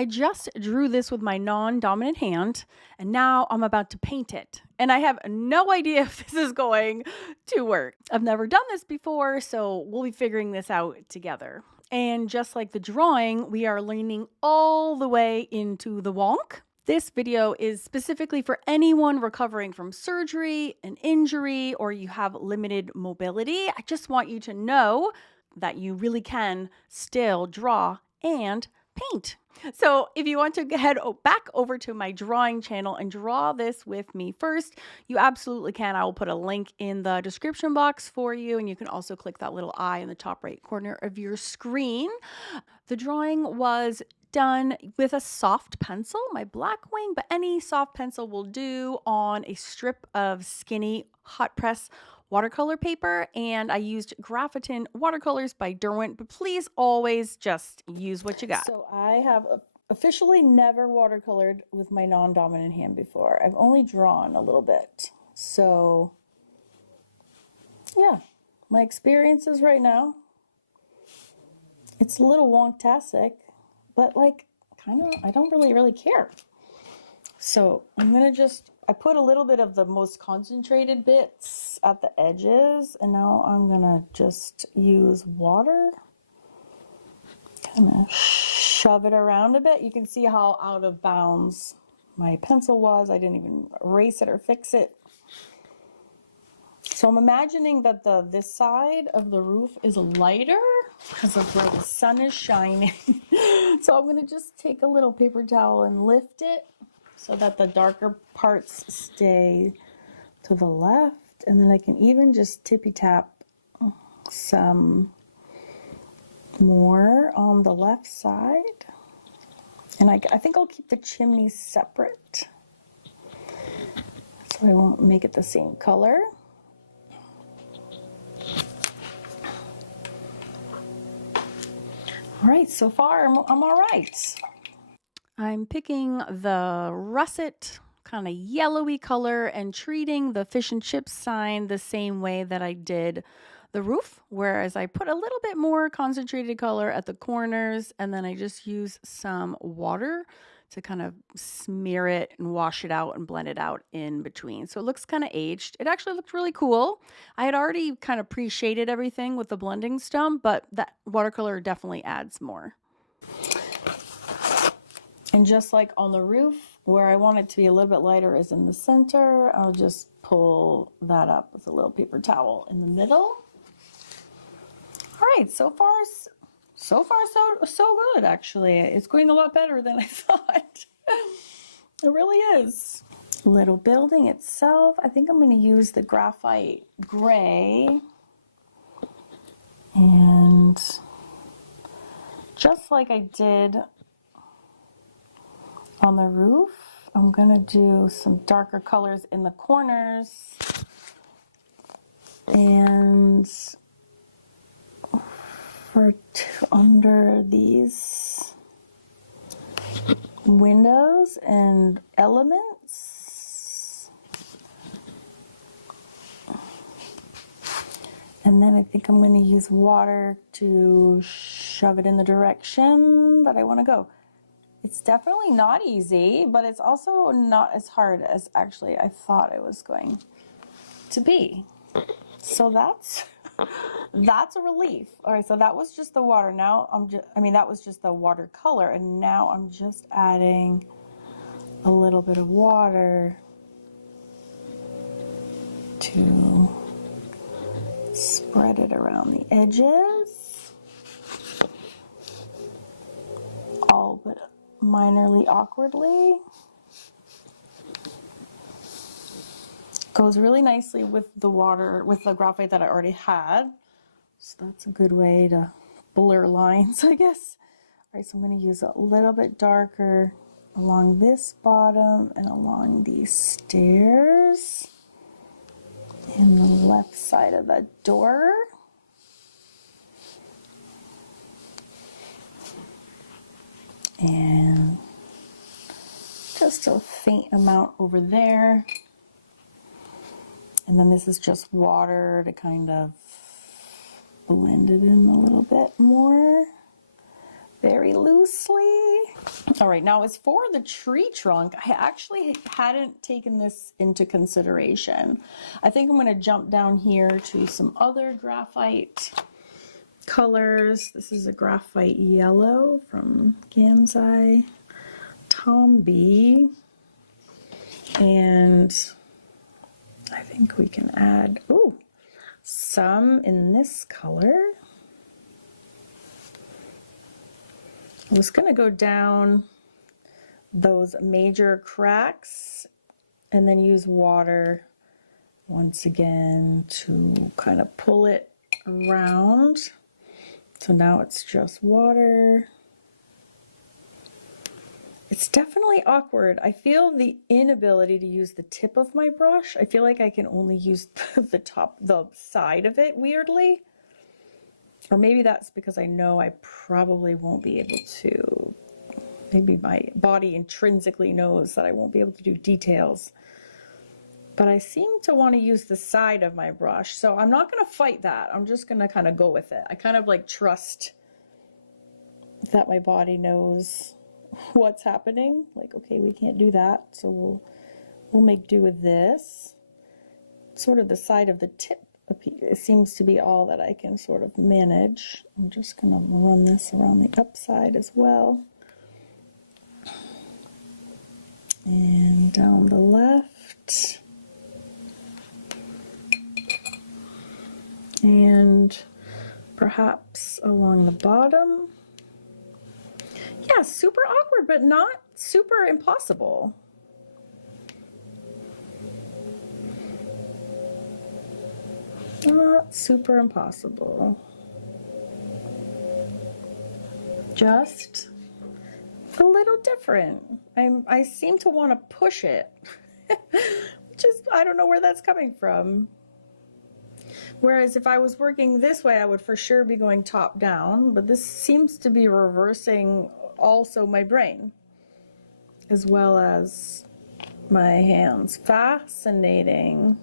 I just drew this with my non-dominant hand, and now I'm about to paint it. And I have no idea if this is going to work. I've never done this before, so we'll be figuring this out together. And just like the drawing, we are leaning all the way into the wonk. This video is specifically for anyone recovering from surgery, an injury, or you have limited mobility. I just want you to know that you really can still draw and paint. So if you want to head back over to my drawing channel and draw this with me first, you absolutely can. I will put a link in the description box for you, and you can also click that little eye in the top right corner of your screen. The drawing was done with a soft pencil, my black wing, but any soft pencil will do, on a strip of skinny hot press watercolor paper, and I used Graphitin watercolors by Derwent, but please always just use what you got. So I have officially never watercolored with my non-dominant hand before. I've only drawn a little bit. So yeah, my experiences right now, it's a little wonk-tastic, but like kind of, I don't really care. So I'm gonna I put a little bit of the most concentrated bits at the edges, and now I'm gonna just use water, kind of shove it around a bit. You can see how out of bounds my pencil was. I didn't even erase it or fix it. So I'm imagining that this side of the roof is lighter because of where the sun is shining. So I'm gonna just take a little paper towel and lift it so that the darker parts stay to the left. And then I can even just tippy tap some more on the left side. And I think I'll keep the chimneys separate, so I won't make it the same color. All right, so far I'm all right. I'm picking the russet kind of yellowy color and treating the fish and chips sign the same way that I did the roof, whereas I put a little bit more concentrated color at the corners, and then I just use some water to kind of smear it and wash it out and blend it out in between. So it looks kind of aged. It actually looked really cool. I had already kind of pre-shaded everything with the blending stump, but that watercolor definitely adds more. And just like on the roof, where I want it to be a little bit lighter is in the center, I'll just pull that up with a little paper towel in the middle. All right, so far so good, actually. It's going a lot better than I thought. It really is. Little building itself, I think I'm going to use the graphite gray. And just like I did on the roof, I'm gonna do some darker colors in the corners and under these windows and elements. And then I think I'm going to use water to shove it in the direction that I want to go. It's definitely not easy, but it's also not as hard as actually I thought it was going to be. So that's a relief. All right, so that was just the water. Now that was just the watercolor, and now I'm just adding a little bit of water to spread it around the edges, all but minorly awkwardly. Goes really nicely with the water, with the graphite that I already had. So that's a good way to blur lines, I guess. All right, so I'm going to use a little bit darker along this bottom and along these stairs and the left side of the door. And just a faint amount over there. And then this is just water to kind of blend it in a little bit more, very loosely. All right, now as for the tree trunk, I actually hadn't taken this into consideration. I think I'm going to jump down here to some other graphite colors. This is a graphite yellow from Gansai Tom B. And I think we can add, some in this color. I was going to go down those major cracks and then use water once again to kind of pull it around. So now it's just water. It's definitely awkward. I feel the inability to use the tip of my brush. I feel like I can only use the side of it weirdly. Or maybe that's because I know I probably won't be able to. Maybe my body intrinsically knows that I won't be able to do details. But I seem to want to use the side of my brush. So I'm not going to fight that. I'm just going to kind of go with it. I kind of like trust that my body knows what's happening. Like, okay, we can't do that. So we'll make do with this. Sort of the side of the tip. It seems to be all that I can sort of manage. I'm just going to run this around the upside as well. And down the left. And perhaps along the bottom. Yeah, super awkward, but not super impossible. Not super impossible. Just a little different. I seem to want to push it. Just, I don't know where that's coming from. Whereas if I was working this way, I would for sure be going top down, but this seems to be reversing also my brain as well as my hands. Fascinating.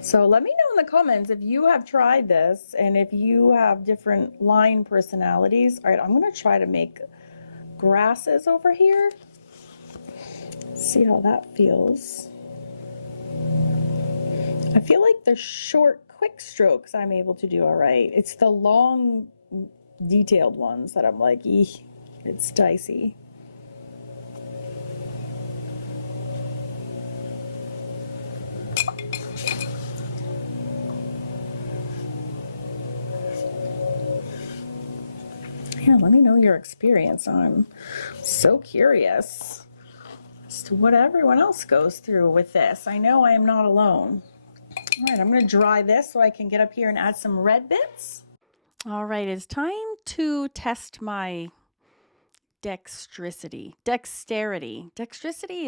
So let me know in the comments if you have tried this and if you have different line personalities. All right, I'm going to try to make grasses over here. See how that feels. I feel like the short, quick strokes I'm able to do all right. It's the long, detailed ones that I'm like, eeh, it's dicey. Yeah, let me know your experience. I'm so curious as to what everyone else goes through with this. I know I am not alone. All right, I'm going to dry this so I can get up here and add some red bits. All right, it's time to test my dexterity. Dexterity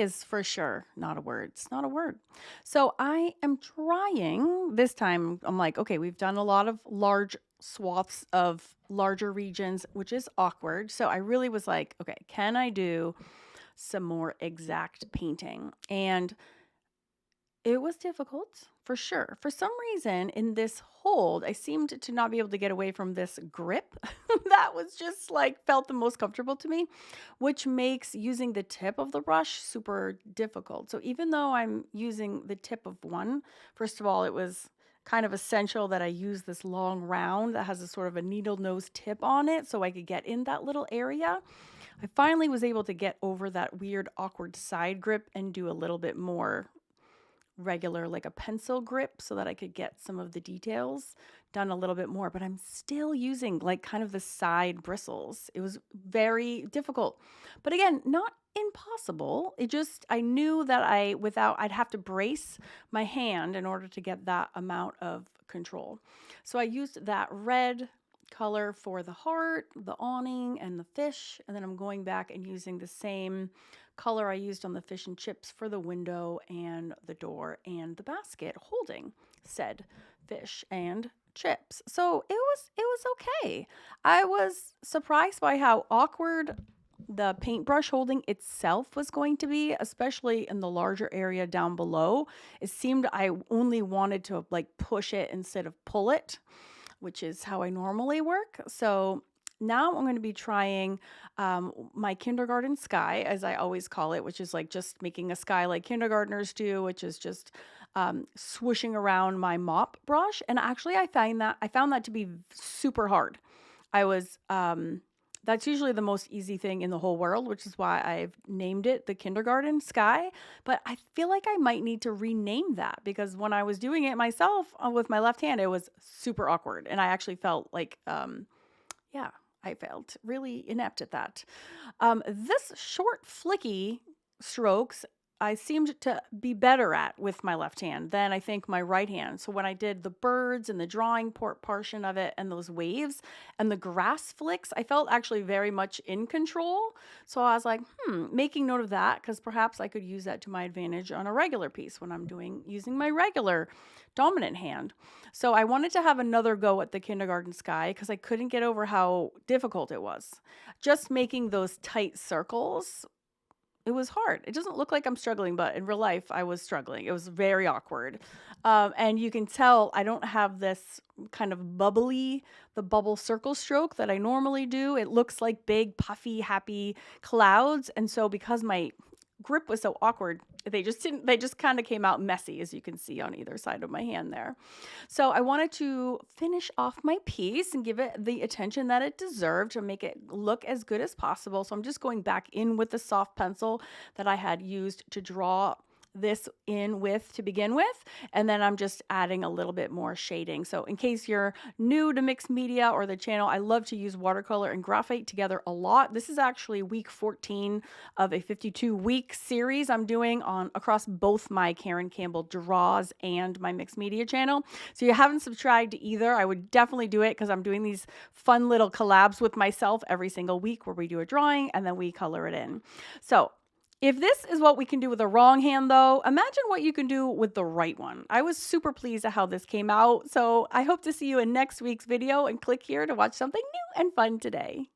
is for sure not a word. It's not a word. So I am trying this time. I'm like, okay, we've done a lot of large swaths of larger regions, which is awkward. So I really was like, okay, can I do some more exact painting? And it was difficult for sure. For some reason in this hold, I seemed to not be able to get away from this grip that was just like felt the most comfortable to me, which makes using the tip of the brush super difficult. So even though I'm using the tip of one, first of all, it was kind of essential that I use this long round that has a sort of a needle nose tip on it so I could get in that little area. I finally was able to get over that weird awkward side grip and do a little bit more regular, like a pencil grip, so that I could get some of the details done a little bit more, but I'm still using like kind of the side bristles. It was very difficult, but again, not impossible. It just, I knew that I'd have to brace my hand in order to get that amount of control. So I used that red color for the heart, the awning, and the fish, and then I'm going back and using the same color I used on the fish and chips for the window and the door and the basket holding said fish and chips. So it was okay. I was surprised by how awkward the paintbrush holding itself was going to be, especially in the larger area down below. It seemed I only wanted to like push it instead of pull it, which is how I normally work. So Now I'm going to be trying my kindergarten sky, as I always call it, which is like just making a sky like kindergartners do, which is just swooshing around my mop brush. And actually, I found that to be super hard. I was That's usually the most easy thing in the whole world, which is why I've named it the kindergarten sky. But I feel like I might need to rename that because when I was doing it myself with my left hand, it was super awkward, and I actually felt like yeah, I felt really inept at that. This short flicky strokes I seemed to be better at with my left hand than I think my right hand. So when I did the birds and the drawing portion of it and those waves and the grass flicks, I felt actually very much in control. So I was like, making note of that because perhaps I could use that to my advantage on a regular piece when I'm using my regular dominant hand. So I wanted to have another go at the kindergarten sky because I couldn't get over how difficult it was. Just making those tight circles, it was hard. It doesn't look like I'm struggling, but in real life, I was struggling. It was very awkward. And you can tell I don't have this kind of the bubble circle stroke that I normally do. It looks like big, puffy, happy clouds. And so because my grip was so awkward, they just kind of came out messy, as you can see on either side of my hand there. So I wanted to finish off my piece and give it the attention that it deserved to make it look as good as possible. So I'm just going back in with the soft pencil that I had used to draw this in with to begin with, and then I'm just adding a little bit more shading. So in case you're new to mixed media or the channel, I love to use watercolor and graphite together a lot. This is actually week 14 of a 52-week series I'm doing on across both my Karen Campbell draws and my mixed media channel. So you haven't subscribed to either, I would definitely do it because I'm doing these fun little collabs with myself every single week where we do a drawing and then we color it in. So if this is what we can do with the wrong hand, though, imagine what you can do with the right one. I was super pleased at how this came out, so I hope to see you in next week's video and click here to watch something new and fun today.